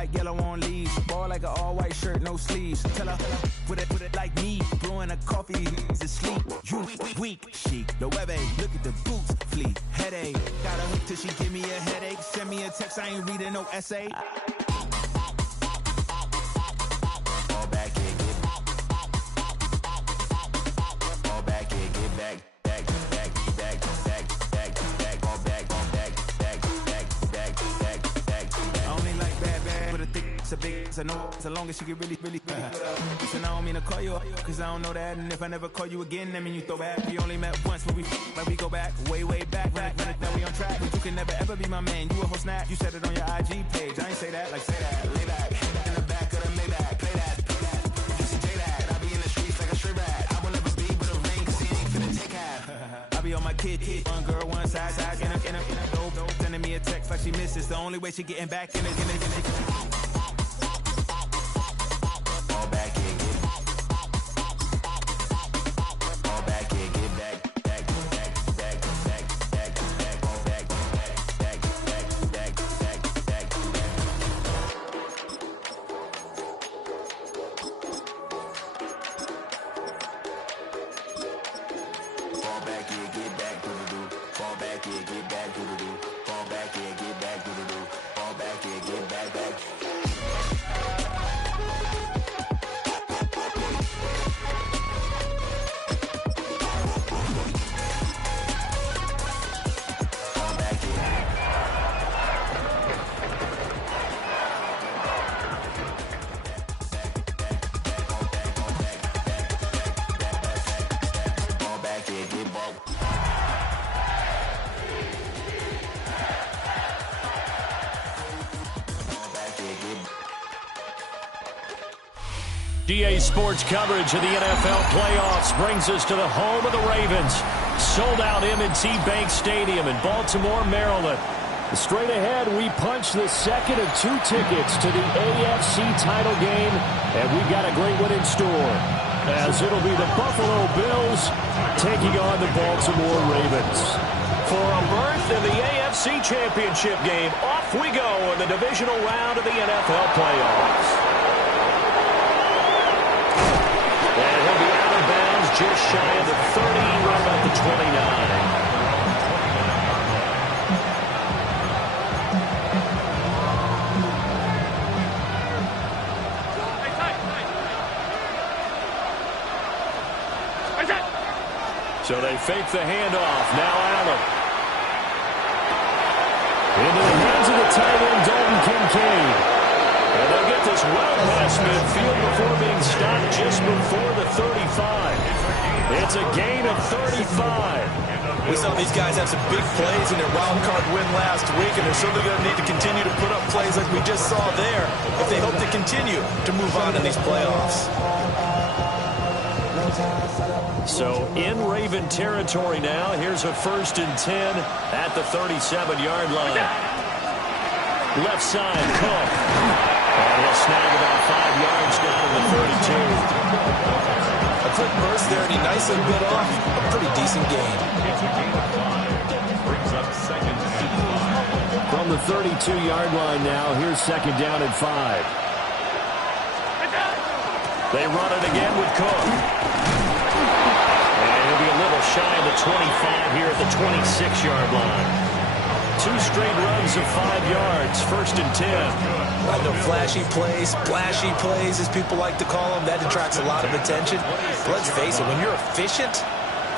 like yellow on leaves. Ball like an all-white shirt, no sleeves. Tell her, put it like me. Blowing a coffee, to sleep. You weak, chic. The web look at the boots, fleet. Headache, got a hook till she give me a headache. Send me a text, I ain't reading no essay. Fall back, yeah, get back. Fall back, yeah, get back. A big, I know as long as she get really Listen, I don't mean to call you up, cause I don't know that. And if I never call you again, that mean you throw back. We only met once when we go back, way back. Run it, now we on track. But you can never ever be my man. You a whole snap, you said it on your IG page. I ain't say that, like say that. Lay back, in the back of the Maybach. Play that. You see J that, I be in the streets like a stray rat. I will never be with a ring, cause he ain't finna take half. I be on my kid, one girl, one side, in a dope. Sending me a text like she misses. The only way she getting back in it. GA Sports coverage of the NFL playoffs brings us to the home of the Ravens. Sold out M&T Bank Stadium in Baltimore, Maryland. Straight ahead, we punch the second of two tickets to the AFC title game, and we've got a great one in store, as it'll be the Buffalo Bills taking on the Baltimore Ravens. For a berth in the AFC Championship game, off we go in the divisional round of the NFL playoffs. And he'll be out of bounds just shy of the 30, right about the 29. So they fake the handoff. Now Allen. Into the hands of the tight end, Dalton Kincaid. And they'll get this well past midfield before being stopped just before the 35. It's a gain of 35. We saw these guys have some big plays in their wild card win last week, and they're certainly going to need to continue to put up plays like we just saw there if they hope to continue to move on in these playoffs. So in Raven territory now. Here's a 1st and 10 at the 37-yard line. Left side, Cook. And he'll snag about 5 yards down to the 32. A quick burst there, and he nicely bit off a pretty decent gain. From the 32-yard line now, here's 2nd down and 5. They run it again with Cook. Be a little shy of the 25 here at the 26-yard line. 2 straight runs of 5 yards, 1st and 10. I know flashy plays, splashy plays, as people like to call them, that attracts a lot of attention. But let's face it, when you're efficient,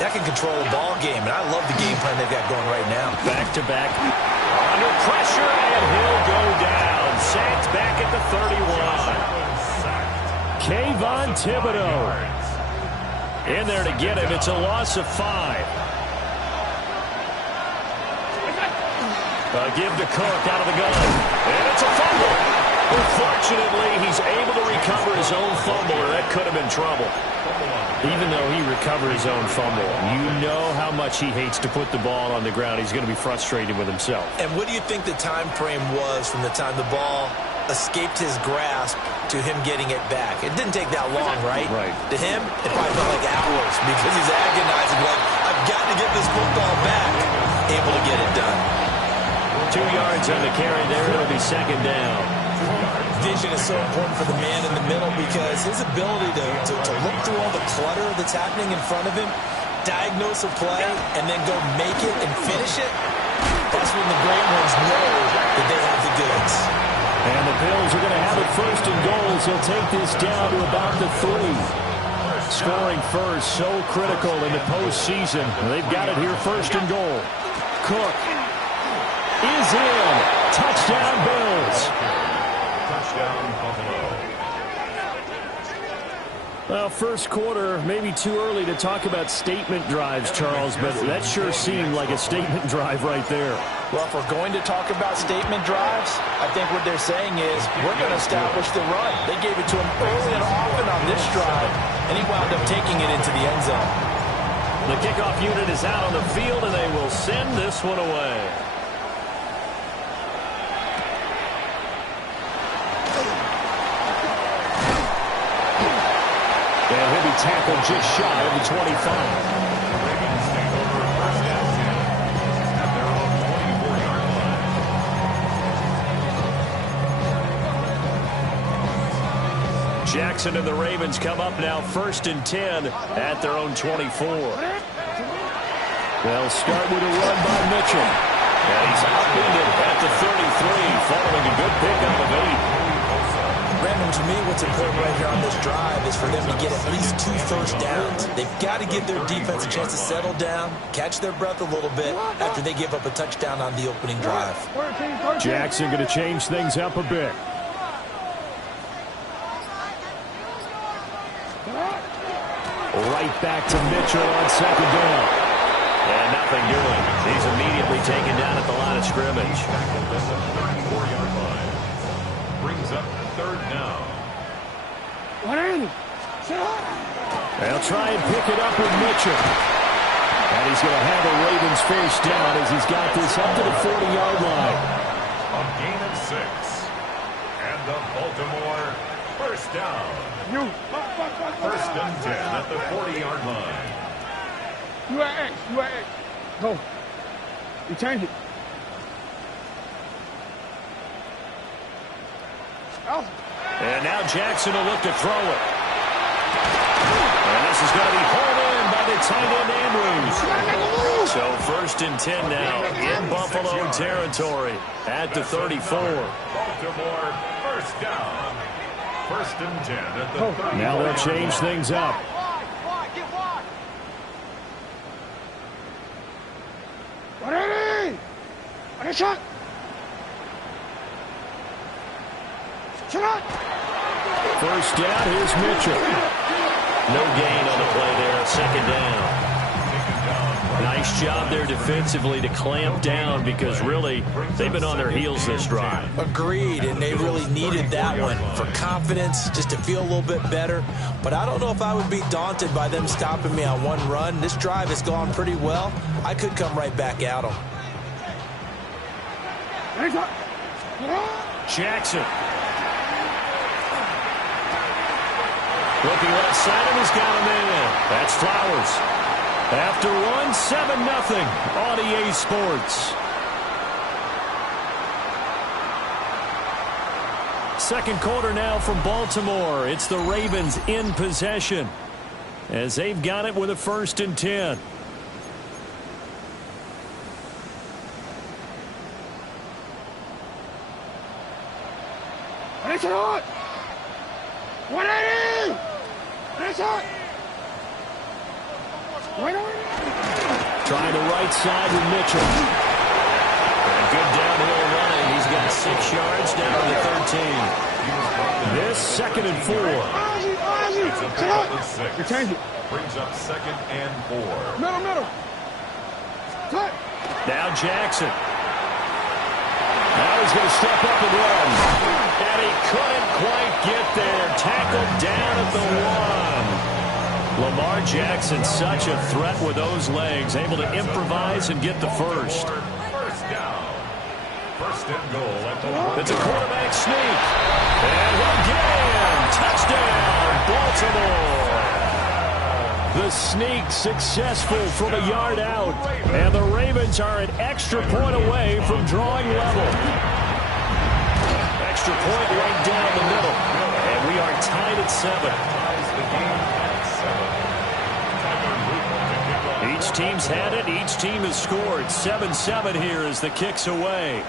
that can control a ball game, and I love the game plan they've got going right now. Back-to-back, under pressure, and he'll go down. Sacked back at the 31. Kayvon Thibodeaux in there to get him. It's a loss of 5. Give to Cook out of the gun. And it's a fumble. Unfortunately, he's able to recover his own fumble, or that could have been trouble. Even though he recovered his own fumble, you know how much he hates to put the ball on the ground. He's going to be frustrated with himself. And what do you think the time frame was from the time the ball escaped his grasp to him getting it back? It didn't take that long, right? Right. To him, it probably felt like hours because he's agonizing, like, I've got to get this football back. Able to get it done. 2 yards on the carry there. It'll be 2nd down. vision is so important for the man in the middle because his ability to look through all the clutter that's happening in front of him, diagnose a play, and then go make it and finish it, that's when the great ones know that they have the goods. And the Bills are going to have it first and goal. He'll take this down to about the 3. Scoring first, so critical in the postseason. They've got it here first and goal. Cook is in. Touchdown, Bills. Touchdown, Buffalo. Well, first quarter, maybe too early to talk about statement drives, Charles, but that sure seemed like a statement drive right there. Well, if we're going to talk about statement drives, I think what they're saying is we're going to establish the run. They gave it to him early and often on this drive, and he wound up taking it into the end zone. The kickoff unit is out on the field, and they will send this one away. And he'll be tackled just shy of the 25. Jackson and the Ravens come up now first and 10 at their own 24. They'll start with a run by Mitchell. And he's upended at the 33 following a good pickup of 8. Brandon, to me, what's important right here on this drive is for them to get at least 2 first downs. They've got to give their defense a chance to settle down, catch their breath a little bit after they give up a touchdown on the opening drive. Jackson going to change things up a bit. Right back to Mitchell on second down. And nothing doing. He's immediately taken down at the line of scrimmage. Brings up third down. They'll try and pick it up with Mitchell. And he's going to have a Ravens first down as he's got this up to the 40-yard line. A gain of 6. And the Baltimore first down. First and 10 at the 40-yard line. You are X. Go. You change it. And now Jackson will look to throw it. And this is going to be hauled in by the tight end Andrews. So first and 10 now in Buffalo territory at the 34. Baltimore first down. First and 10 at the 30. Now they'll change things up. Ready? Ready, shot. Shot. First down, here's Mitchell. No gain on the play there, second down. Nice job there defensively to clamp down because really they've been on their heels this drive. Agreed, and they really needed that one for confidence, just to feel a little bit better. But I don't know if I would be daunted by them stopping me on one run. This drive has gone pretty well. I could come right back at them. Jackson. Looking left side, and he's got him in. That's Flowers. After one, 7-0 on EA Sports. Second quarter now from Baltimore. It's the Ravens in possession as they've got it with a first and 10. It's hot. 180. It's hot. Trying the right side with Mitchell. And good downhill running. He's got 6 yards down to the 13. This second and 4. You change it. Brings up second and 4. Middle. Cut. Now Jackson. Now he's going to step up and run. And he couldn't quite get there. Tackled down at the 1. Lamar Jackson, such a threat with those legs, able to improvise and get the first. First down. First and goal at the It's a quarterback sneak. And again, touchdown, Baltimore. The sneak successful from a yard out. And the Ravens are an extra point away from drawing level. extra point right down the middle. And we are tied at 7. Each team's had it. Each team has scored. 7-7 here as the kick's away.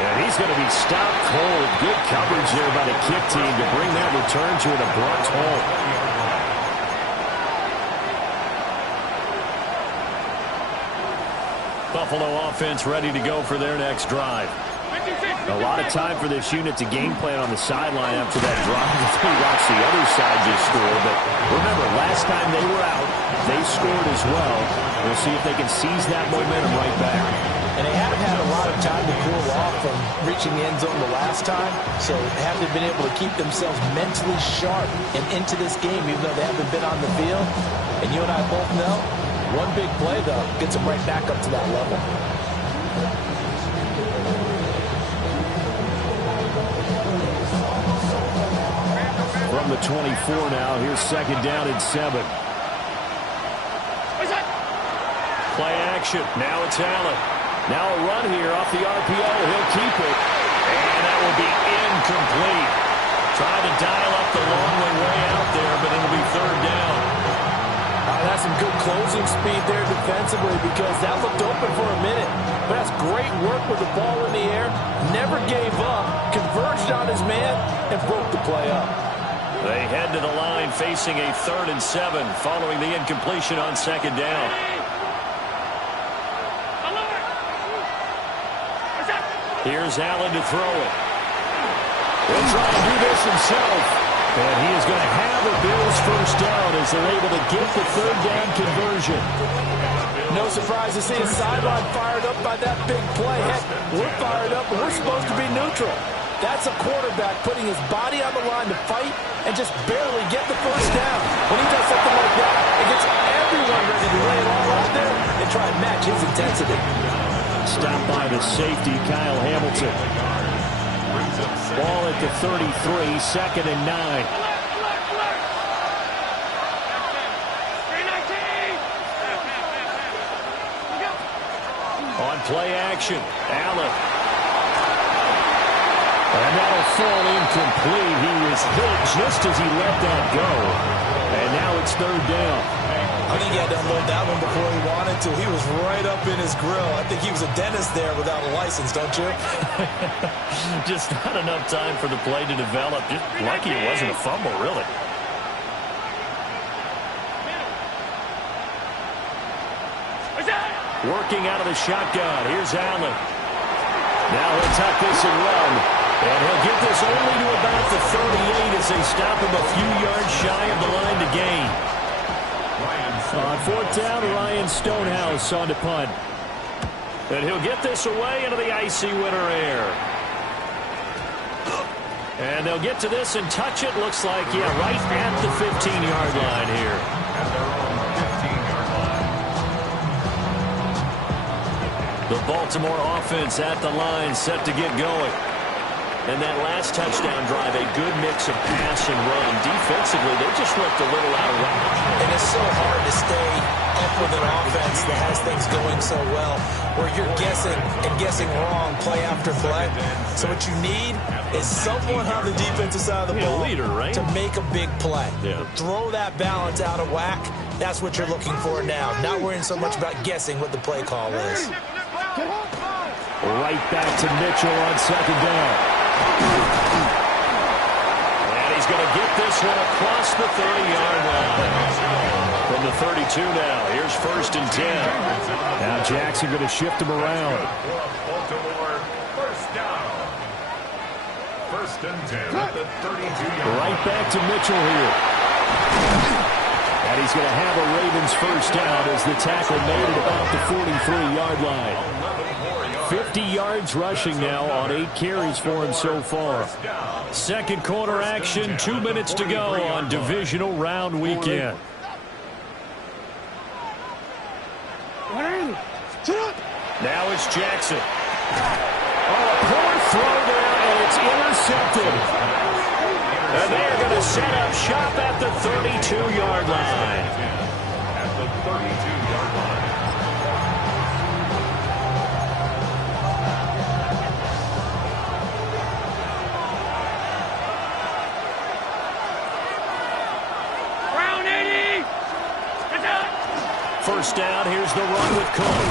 And he's going to be stopped cold. Good coverage there by the kick team to bring that return to an abrupt halt. Buffalo offense ready to go for their next drive. A lot of time for this unit to game plan on the sideline after that drive. They watch the other side just score. But remember, last time they were out, they scored as well. We'll see if they can seize that momentum right back. And they haven't had a lot of time to cool off from reaching the end zone the last time. So haven't been able to keep themselves mentally sharp and into this game, even though they haven't been on the field. And you and I both know, one big play, though, gets them right back up to that level. From the 24 now, here's 2nd down and 7. Play action. Now it's Allen. Now a run here off the RPO. He'll keep it. And that will be incomplete. Trying to dial up the long way out there, but it'll be 3rd down. That's some good closing speed there defensively because that looked open for a minute. But that's great work with the ball in the air. Never gave up. Converged on his man and broke the play up. They head to the line facing a 3rd and 7 following the incompletion on 2nd down. Here's Allen to throw it. He'll try and do this himself. And he is going to have a Bills 1st down as they're able to get the 3rd down conversion. No surprise to see his sideline fired up by that big play. Heck, we're fired up, and we're supposed to be neutral. That's a quarterback putting his body on the line to fight and just barely get the 1st down. When he does something like that, it gets everyone ready to lay it all out there and try and match his intensity. Stopped by the safety, Kyle Hamilton. Ball at the 33, 2nd and 9. On play action, Allen. And that'll fall incomplete. He was hit just as he let that go. And now it's 3rd down. I think he had to unload that one before he wanted to. He was right up in his grill. I think he was a dentist there without a license, don't you? Just not enough time for the play to develop. Just lucky it wasn't a fumble, really. Working out of the shotgun. Here's Allen. Now he'll tuck this and run. And he'll get this only to about the 38 as they stop him a few yards shy of the line to gain. On 4th down, Ryan Stonehouse on to punt. And he'll get this away into the icy winter air. And they'll get to this and touch it. Looks like, yeah, right at the 15-yard line here. At their own 15-yard line. The Baltimore offense at the line, set to get going. And that last touchdown drive, a good mix of pass and run. Defensively, they just looked a little out of whack. And it's so hard to stay up with an offense that has things going so well, where you're guessing and guessing wrong play after play. So what you need is someone on the defensive side of the ball leader, right? to make a big play. Yeah. Throw that balance out of whack. That's what you're looking for now. Not worrying so much about guessing what the play call is. Right back to Mitchell on 2nd down. And he's going to get this one across the 30-yard line. From the 32 now, here's 1st and 10. Now Jackson going to shift him around. Baltimore, 1st down. 1st and 10 at the 32-yard Right back to Mitchell here. And he's going to have a Ravens 1st down as the tackle made at about the 43-yard line. 50 yards rushing now on 8 carries for him so far. Second quarter action, 2 minutes to go on divisional round weekend. Now it's Jackson. Oh, a poor throw there, and it's intercepted. And they're going to set up shop at the 32-yard line. At the 32-yard line. First down, here's the run with Cook.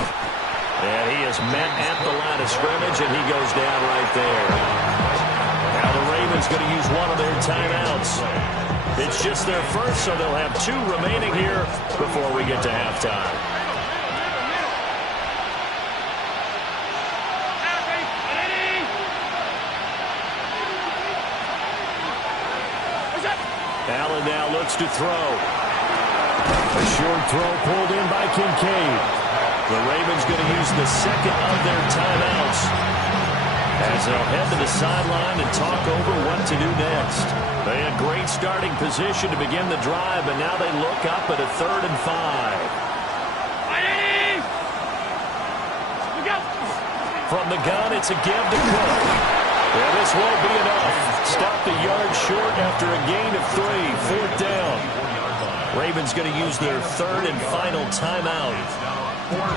And he is met at the line of scrimmage, and he goes down right there. Now the Ravens going to use one of their timeouts. It's just their first, so they'll have 2 remaining here before we get to halftime. Allen now looks to throw. A short throw pulled in by Kincaid. The Ravens going to use the second of their timeouts as they'll head to the sideline and talk over what to do next. They had great starting position to begin the drive, but now they look up at a 3rd and 5. From the gun, it's a give to Cook. Yeah, this won't be enough. Stop the yard short after a gain of 3. 4th down. Ravens going to use their 3rd and final timeout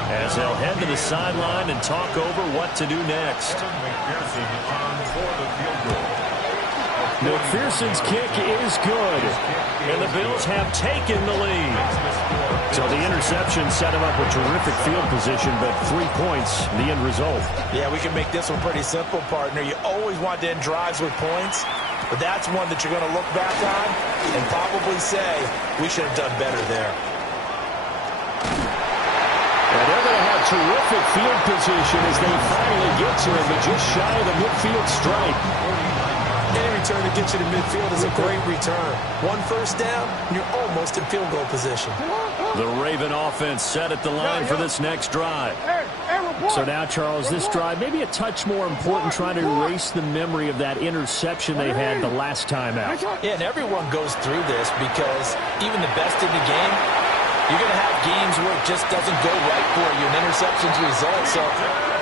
as they'll head to the sideline and talk over what to do next. McPherson's kick is good, and the Bills have taken the lead. So the interception set him up with terrific field position, but 3 points, the end result. Yeah, we can make this one pretty simple, partner. You always want to end drives with points, but that's one that you're going to look back on and probably say, we should have done better there. And they're going to have terrific field position as they finally get to him, but just shy of the midfield stripe. Any return to get you to midfield is a great return. 1 first down, you're almost in field goal position. The Raven offense set at the line for this next drive. So now, Charles, this drive maybe a touch more important, trying to erase the memory of that interception they had the last time out. Yeah, and everyone goes through this because even the best in the game, you're going to have games where it just doesn't go right for you. An interception's result. So,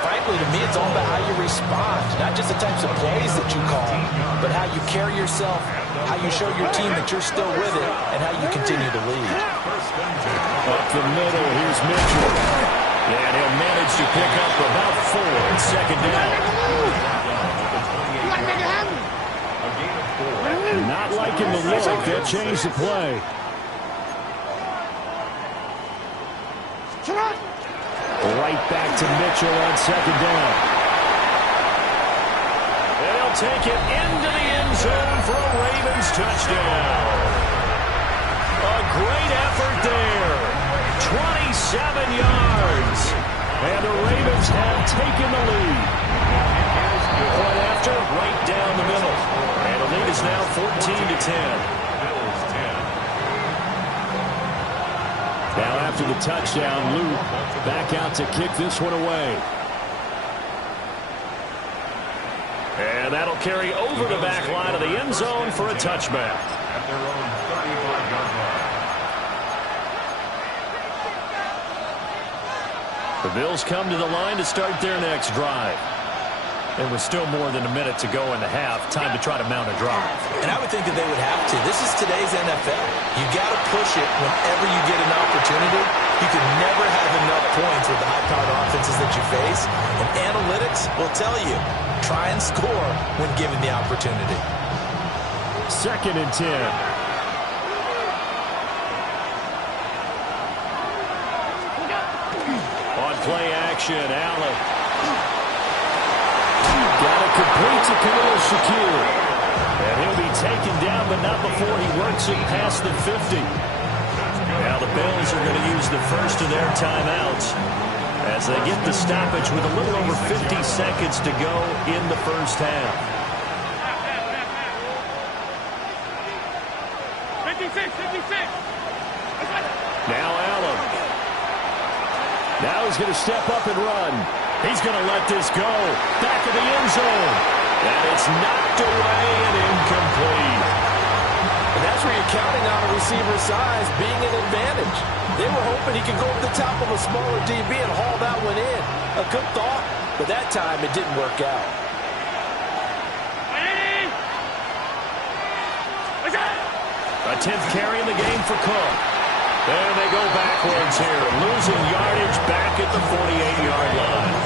frankly, to me, it's all about how you respond. Not just the types of plays that you call, but how you carry yourself, how you show your team that you're still with it, and how you continue to lead. Up the middle, here's Mitchell. Yeah, and he'll manage to pick up about 4 in 2nd down. Not liking the look. They'll change the play. Right back to Mitchell on 2nd down. And he'll take it into the end zone for a Ravens touchdown. A great effort there. 27 yards. And the Ravens have taken the lead. Point after, right down the middle. And the lead is now 14-10. Now after the touchdown, Luke back out to kick this one away. And that'll carry over the back line of the end zone for a touchback. At their own 35-yard line. The Bills come to the line to start their next drive. And with still more than a minute to go in the half, time to try to mount a drive. And I would think that they would have to. This is today's NFL. You got to push it whenever you get an opportunity. You can never have enough points with the high-powered offenses that you face. And analytics will tell you, try and score when given the opportunity. 2nd and 10. On play action, Allen. Got it complete to Khalil Shakir. And he'll be taken down, but not before he works it past the 50. Now the Bills are going to use the first of their timeouts as they get the stoppage with a little over 50 seconds to go in the first half. 56. Now Allen. Now he's going to step up and run. He's going to let this go. Back of the end zone. And it's knocked away and incomplete. And that's where you're counting on a receiver's size being an advantage. They were hoping he could go over the top of a smaller DB and haul that one in. A good thought, but that time it didn't work out. A 10th carry in the game for Cook. There they go backwards here, losing yardage back at the 48-yard line.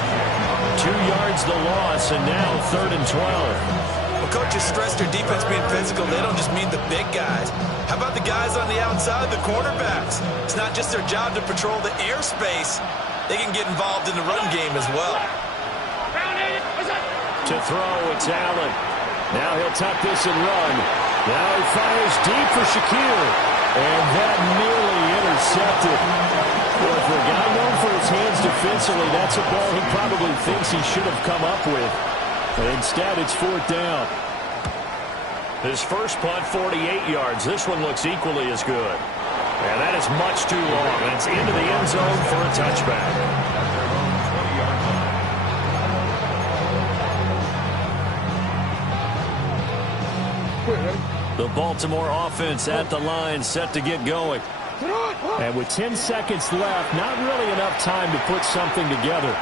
2 yards the loss, and now 3rd and 12. coaches stress their defense being physical, they don't just mean the big guys. How about the guys on the outside, the quarterbacks? It's not just their job to patrol the airspace. They can get involved in the run game as well. To throw, it's Allen. Now he'll tuck this and run. Now he fires deep for Shakir. And that nearly intercepted. Well, for a guy known for his hands defensively, that's a ball he probably thinks he should have come up with. But instead, it's 4th down. His first punt, 48 yards. This one looks equally as good. And that is much too long. It's into the end zone for a touchback. The Baltimore offense at the line, set to get going. And with 10 seconds left, not really enough time to put something together.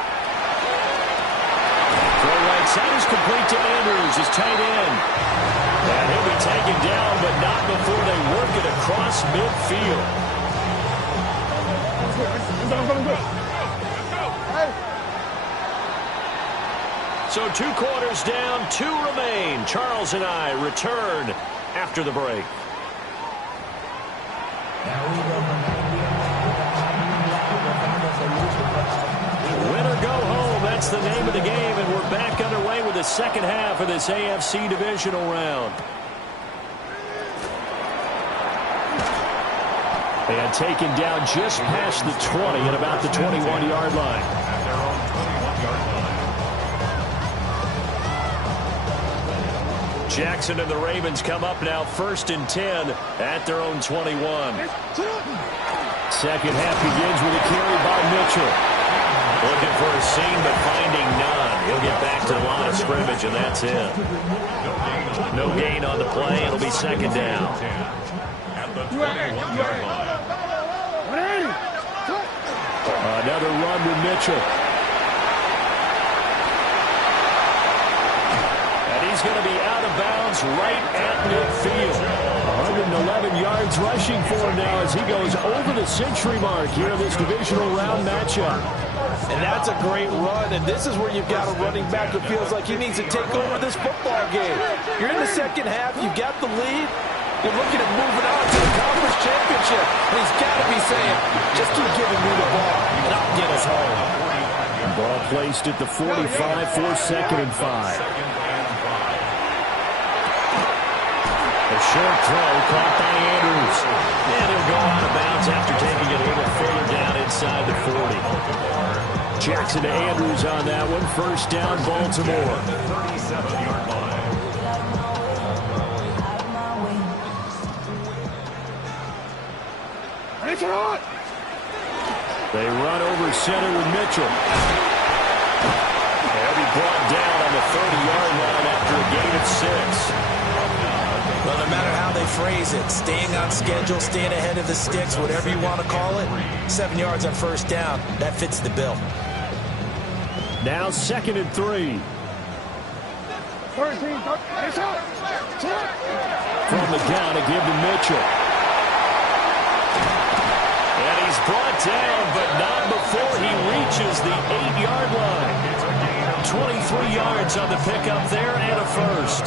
Throw right side is complete to Andrews, his tight end. And he'll be taken down, but not before they work it across midfield. So 2 quarters down, 2 remain. Charles and I return after the break. Win or go home, that's the name of the game, and we're back underway with the second half of this AFC divisional round. And taken down just past the 20 at about the 21-yard line. Jackson and the Ravens come up now 1st and 10 at their own 21. Second half begins with a carry by Mitchell. Looking for a seam, but finding none. He'll get back to the line of scrimmage, and that's it. No gain on the play. It'll be 2nd down. Another run with Mitchell. He's going to be out of bounds right at midfield. 111 yards rushing for him now as he goes over the century mark here in this divisional round matchup. And that's a great run, and this is where you've got a running back who feels like he needs to take over this football game. You're in the second half, you got the lead, you're looking at moving on to the conference championship, and he's got to be saying, just keep giving me the ball, and I'll get us home. Ball placed at the 45 for 2nd and 5. A short throw caught by Andrews. And he'll go out of bounds after taking it a little further down inside the 40. Jackson to Andrews on that one. 1st down, Baltimore. 37-yard line. They run over center with Mitchell. They'll be brought down on the 30-yard line after a gain of 6. Well, no matter how they phrase it, staying on schedule, staying ahead of the sticks, whatever you want to call it, 7 yards on 1st down, that fits the bill. Now 2nd and 3. From the gun, a give to Mitchell. And he's brought down, but not before he reaches the 8-yard line. 23 yards on the pickup there and a 1st.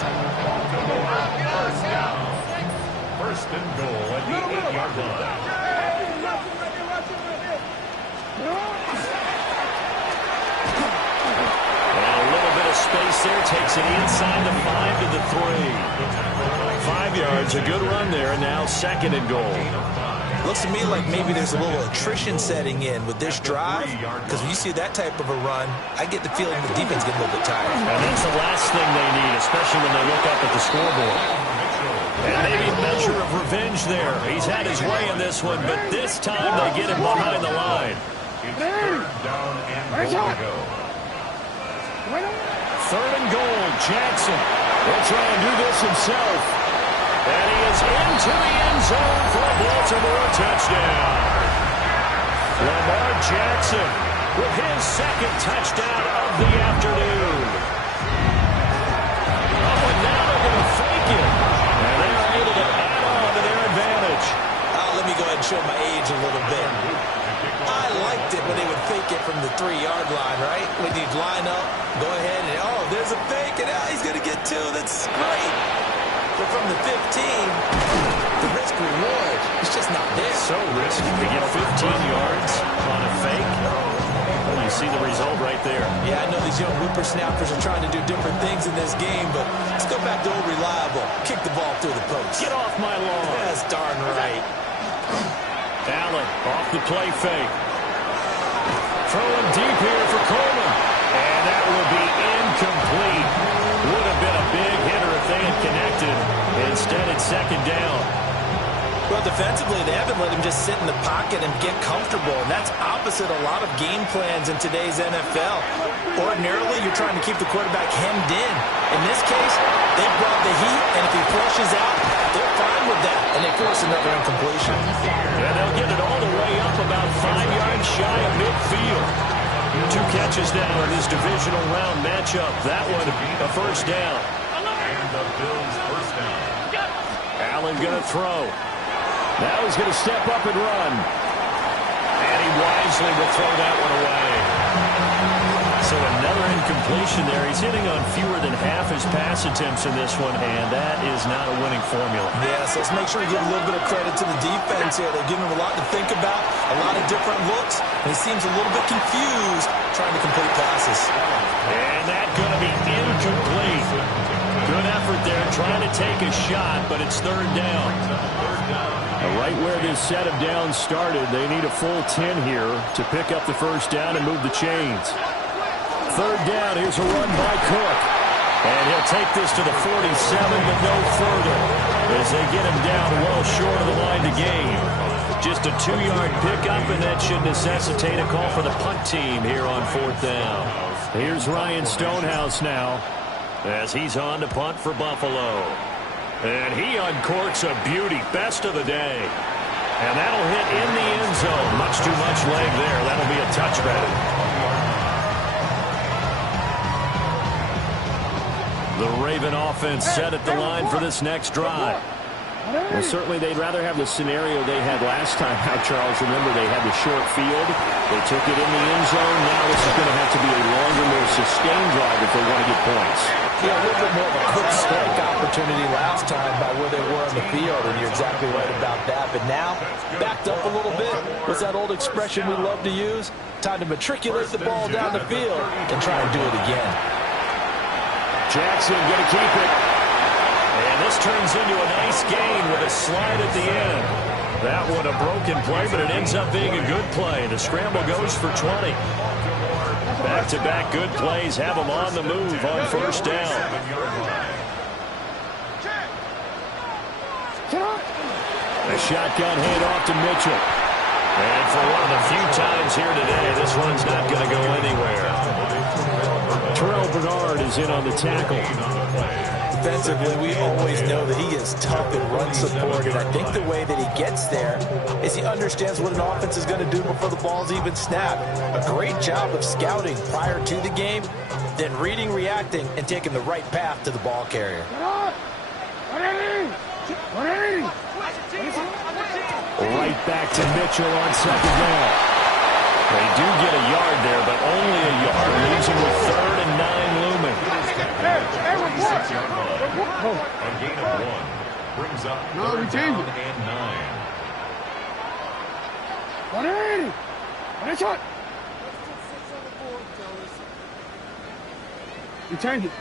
1st and goal at the 8-yard line. And a little bit of space there. Takes it inside the 5 to the 3. 5 yards, a good run there. And now 2nd and goal. Looks to me like maybe there's a little attrition setting in with this drive, because when you see that type of a run, I get the feeling the defense gets a little bit tired. And that's the last thing they need, especially when they look up at the scoreboard. And maybe a measure of revenge there. He's had his way in this one, but this time they get him behind the line. It's 3rd down and goal to go. 3rd and goal, Jackson will try and do this himself. And he is into the end zone for a Baltimore touchdown. Lamar Jackson with his 2nd touchdown of the afternoon. Oh, and now they're going to fake it. And they are able to add on to their advantage. Let me go ahead and show my age a little bit. I liked it when they would fake it from the 3-yard line, right? When you line up, go ahead, and oh, there's a fake, and now he's going to get 2. That's great. But from the 15, the risk-reward is just not there. So risky to get 15 yards on a fake. Well, you see the result right there. Yeah, I know these young whippersnappers are trying to do different things in this game, but let's go back to old reliable. Kick the ball through the post. Get off my lawn. That's darn right. Allen off the play fake. Throwing deep here for Coleman. And that will be incomplete. Would have been a big hitter if they had connected. Instead, it's second down. Well, defensively, they haven't let him just sit in the pocket and get comfortable, and that's opposite a lot of game plans in today's NFL. Ordinarily, you're trying to keep the quarterback hemmed in. In this case, they brought the heat, and if he flushes out, they're fine with that, and they force another incompletion. And they'll get it all the way up about 5 yards shy of midfield. 2 catches now in this divisional round matchup. That one, a first down. And the Bills' first down. Allen going to throw. Now he's going to step up and run. And he wisely will throw that one away. So another incompletion there. He's hitting on fewer than half his pass attempts in this one, and that is not a winning formula. Yes, let's make sure we give a little bit of credit to the defense here. They're giving him a lot to think about, a lot of different looks, and he seems a little bit confused trying to complete passes. And that's going to be incomplete. Good effort there trying to take a shot, but it's third down. Right where this set of downs started, they need a full 10 here to pick up the first down and move the chains. Third down, here's a run by Cook. And he'll take this to the 47, but no further as they get him down well short of the line to gain. Just a 2-yard pickup, and that should necessitate a call for the punt team here on fourth down. Here's Ryan Stonehouse now as he's on to punt for Buffalo. And he uncorks a beauty, best of the day. And that'll hit in the end zone. Much too much leg there. That'll be a touchback. The Raven offense set at the line for this next drive. Well, certainly they'd rather have the scenario they had last time out, Charles. Remember, they had the short field. They took it in the end zone. Now this is going to have to be a longer, more sustained drive if they want to get points. Yeah, a little bit more of a quick strike opportunity last time by where they were on the field, and you're exactly right about that. But now, backed up a little bit. What's that old expression we love to use? Time to matriculate the ball down the field and try and do it again. Jackson going to keep it. And this turns into a nice gain with a slide at the end. That one a broken play, but it ends up being a good play. The scramble goes for 20. Back-to-back good plays have them on the move on first down. A shotgun handoff to Mitchell. And for one of the few times here today, this one's not going to go anywhere. Terrell Bernard is in on the tackle. Defensively, we always know that he is tough in run support, and I think the way that he gets there is he understands what an offense is going to do before the ball's even snapped. A great job of scouting prior to the game, then reading, reacting, and taking the right path to the ball carrier. Right back to Mitchell on second down. They do get a yard there, but only a yard. Leaves him with 3rd and 9 looming. A gain of 1 brings up 3rd down and 9. 180. Nice shot. You change it.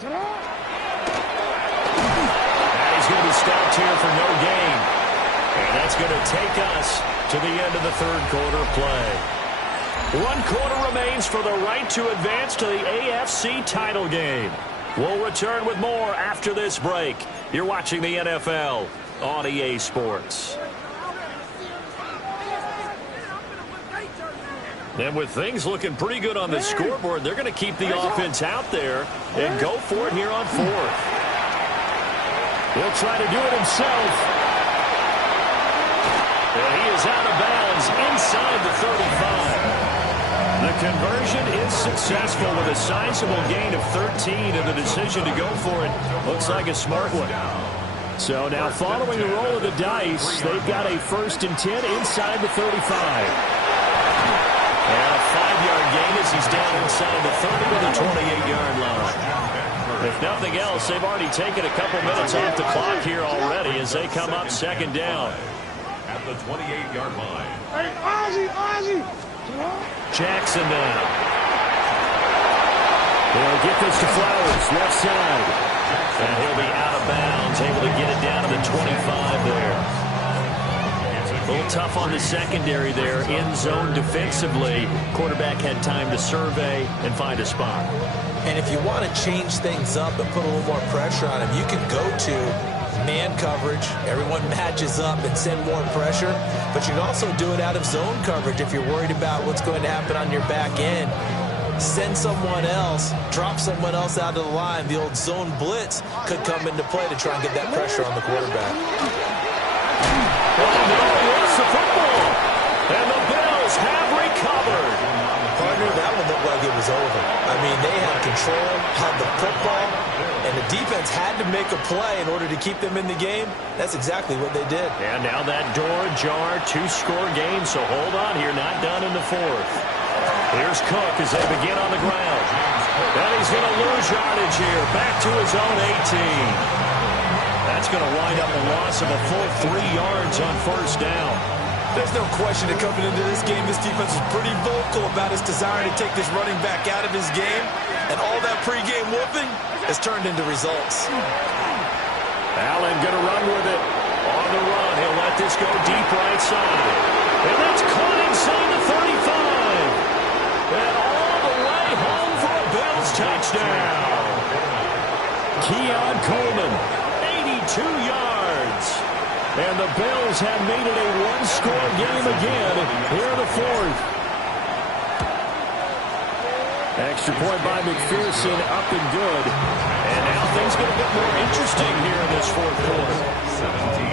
And he's going to be stopped here for no gain. And that's going to take us to the end of the third quarter play. 1 quarter remains for the right to advance to the AFC title game. We'll return with more after this break. You're watching the NFL on EA Sports. And with things looking pretty good on the scoreboard, they're going to keep the offense out there and go for it here on 4th. He'll try to do it himself. And he is out of bounds inside the 35. The conversion is successful with a sizable gain of 13, and the decision to go for it looks like a smart one. So now following the roll of the dice, they've got a 1st and 10 inside the 35. And a 5-yard gain as he's down inside the 30 to the 28-yard line. If nothing else, they've already taken a couple minutes off the clock here already as they come up 2nd down. At the 28-yard line. Hey, Ozzie! Jackson now. They'll get this to Flowers, left side. And he'll be out of bounds, able to get it down to the 25 there. A little tough on the secondary there, in zone defensively. Quarterback had time to survey and find a spot. And if you want to change things up and put a little more pressure on him, you can go to man coverage. Everyone matches up and send more pressure. But you can also do it out of zone coverage if you're worried about what's going to happen on your back end. Send someone else, drop someone else out of the line. The old zone blitz could come into play to try and get that pressure on the quarterback. Oh, no, he lost the football. And the Bills have recovered. Partner, that one looked like it was over. I mean, they had control, had the football, and the defense had to make a play in order to keep them in the game. That's exactly what they did. And now that door ajar, 2-score game, so hold on here, not done in the 4th. Here's Cook as they begin on the ground. And he's going to lose yardage here, back to his own 18. That's going to wind up a loss of a full 3 yards on 1st down. There's no question that coming into this game, this defense was pretty vocal about its desire to take this running back out of his game. And all that pregame whooping has turned into results. Allen going to run with it. On the run, he'll let this go deep right side. And that's caught inside the 35. And all the way home for a Bills touchdown. Keon Coleman, 82 yards. And the Bills have made it a 1-score game again here in the 4th. Extra point by McPherson, up and good. And now things get a bit more interesting here in this 4th quarter. 17.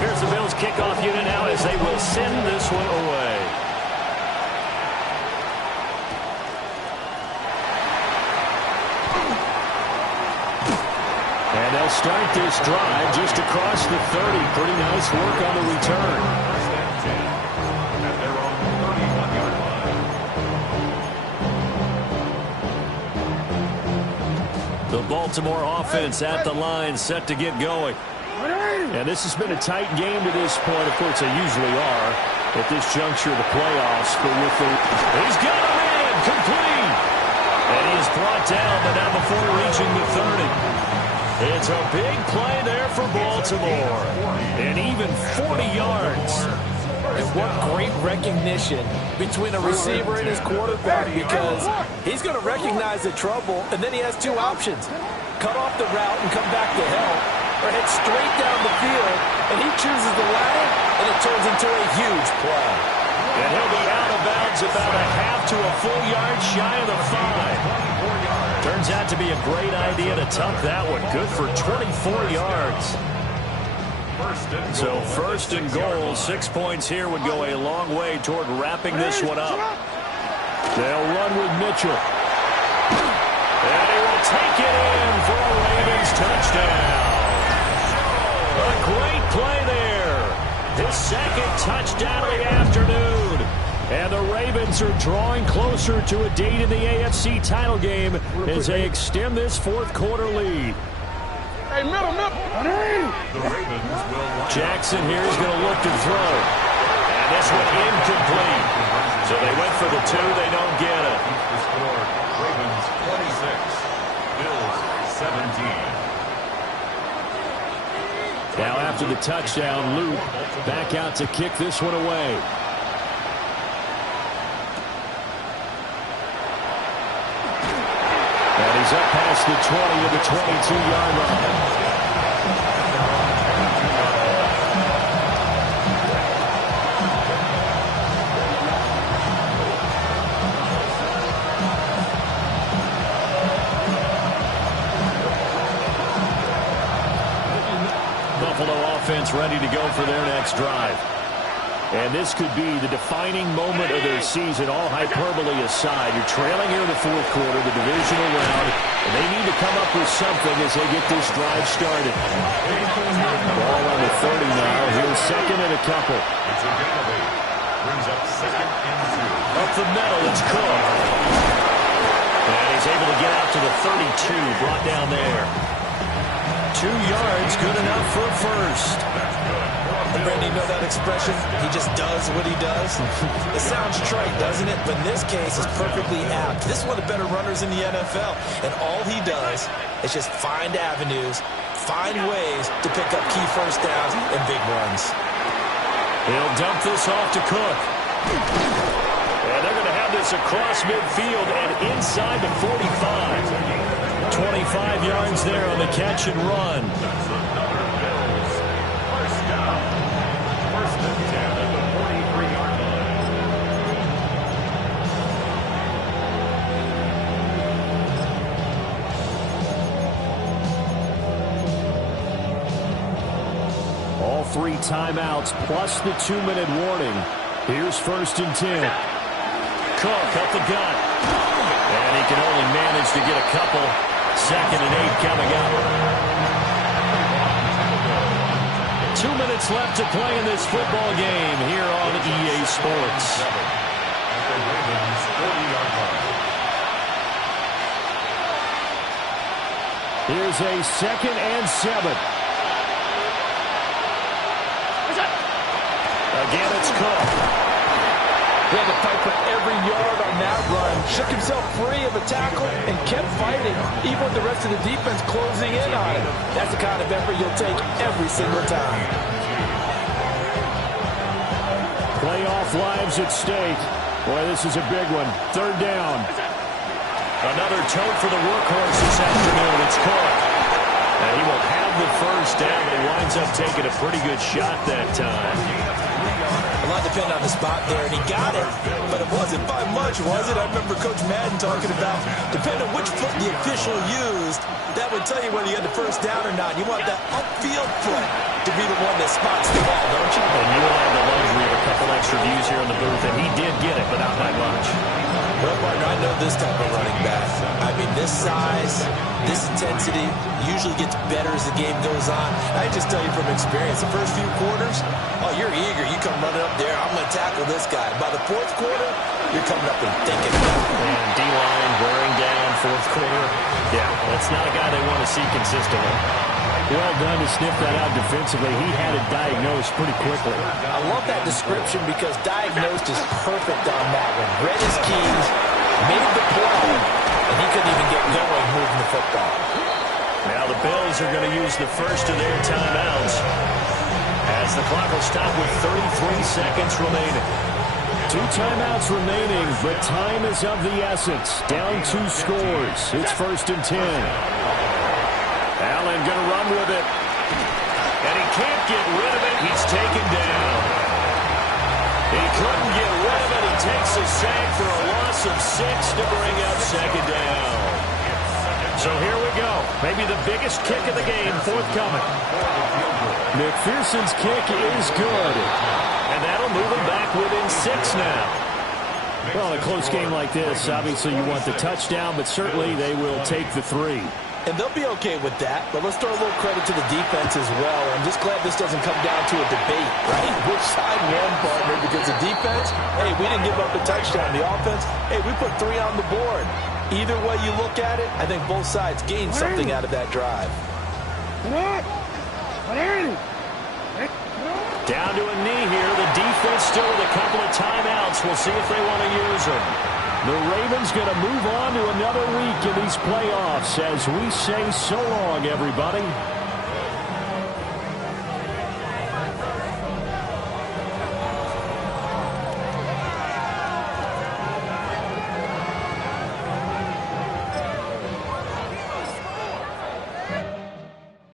Here's the Bills kickoff unit now as they will send this one away. And they'll start this drive just across the 30. Pretty nice work on the return. At their own 31-yard line. The Baltimore offense at the line, set to get going. And this has been a tight game to this point. Of course, they usually are at this juncture of the playoffs. But with the... He's got him in, complete. And he is brought down, but not before reaching the 30. It's a big play there for Baltimore. And even 40 yards. And what great recognition between a receiver and his quarterback, because he's going to recognize the trouble, and then he has 2 options. Cut off the route and come back to help, or head straight down the field, and he chooses the latter, and it turns into a huge play. And he'll be out of bounds about a half to a full yard shy of the 5. Turns out to be a great idea to tuck that one. Good for 24 yards. So 1st and goal, 6 points here would go a long way toward wrapping this one up. They'll run with Mitchell. And he will take it in for a Ravens touchdown. A great play there. His 2nd touchdown of the afternoon. And the Ravens are drawing closer to a date in the AFC title game as they extend this 4th quarter lead. Hey, middle. The Ravens will Jackson here is going to look to throw. And this one incomplete. So they went for the 2. They don't get it. the score. Ravens 26, Bills 17. Now after the touchdown, Luke back out to kick this one away. And he's up past the 20 of the 22-yard line. Buffalo offense ready to go for their next drive. And this could be the defining moment of their season, all hyperbole aside. You're trailing here in the fourth quarter, the divisional round, and they need to come up with something as they get this drive started. Ball on the 30 now. Here's second and a couple. Brings up second and 2. Up the middle, it's Cook. And he's able to get out to the 32, brought down there. 2 yards, good enough for a first. Brandon, you know that expression? He just does what he does. It sounds trite, doesn't it? But in this case, it's perfectly apt. This is one of the better runners in the NFL. And all he does is just find avenues, find ways to pick up key first downs and big runs. He'll dump this off to Cook. And they're going to have this across midfield and inside the 45. 25 yards there on the catch and run. That's another Bills first down. First and 10 at the 43-yard line. All 3 timeouts plus the 2-minute warning. Here's first and 10. Cook up the gut. And he can only manage to get a couple. Second and 8 coming up. 2 minutes left to play in this football game here on EA Sports. Here's a second and 7. Again, it's Cook. He had to fight for every yard on that run. Shook himself free of a tackle and kept fighting, even with the rest of the defense closing in on him. That's the kind of effort you'll take every single time. Playoff lives at stake. Boy, this is a big one. Third down. Another tote for the workhorse this afternoon. It's Cook. And he will have the first down. He winds up taking a pretty good shot that time. A lot depended on the spot there, and he got it, but it wasn't by much, was it? I remember Coach Madden talking about, depending on which foot the official used, that would tell you whether you had the first down or not. You want that upfield foot to be the one that spots the ball, don't you? And you will have the luxury of a couple extra views here in the booth, and he did get it, but not by much. Well, partner, I know this type of running back. I mean, this size, this intensity usually gets better as the game goes on. I just tell you from experience, the first few quarters, oh, you're eager. You come running up there, I'm going to tackle this guy. By the fourth quarter, you're coming up and thinking about it. And D-line wearing down fourth quarter. Yeah, that's not a guy they want to see consistently. Well done to sniff that out defensively. He had it diagnosed pretty quickly. I love that description because diagnosed is perfect on that one. Read his keys, made the play, and he couldn't even get going moving the football. Now the Bills are going to use the first of their timeouts as the clock will stop with 33 seconds remaining. 2 timeouts remaining, but time is of the essence. Down 2 scores. It's first and 10. Allen going to run with it. And he can't get rid of it. He's taken down. He couldn't get rid of it. He takes a sack for a loss of 6 to bring up second down. So here we go. Maybe the biggest kick of the game forthcoming. McPherson's kick is good. And that'll move him back within 6 now. Well, in a close game like this, obviously you want the touchdown, but certainly they will take the 3. And they'll be okay with that, but let's throw a little credit to the defense as well. I'm just glad this doesn't come down to a debate, right? Which side won, partner? Because the defense, hey, we didn't give up a touchdown. The offense, hey, we put 3 on the board. Either way you look at it, I think both sides gained something out of that drive. Down to a knee here. The defense still with a couple of timeouts. We'll see if they want to use them. The Ravens going to move on to another week in these playoffs as we say so long, everybody.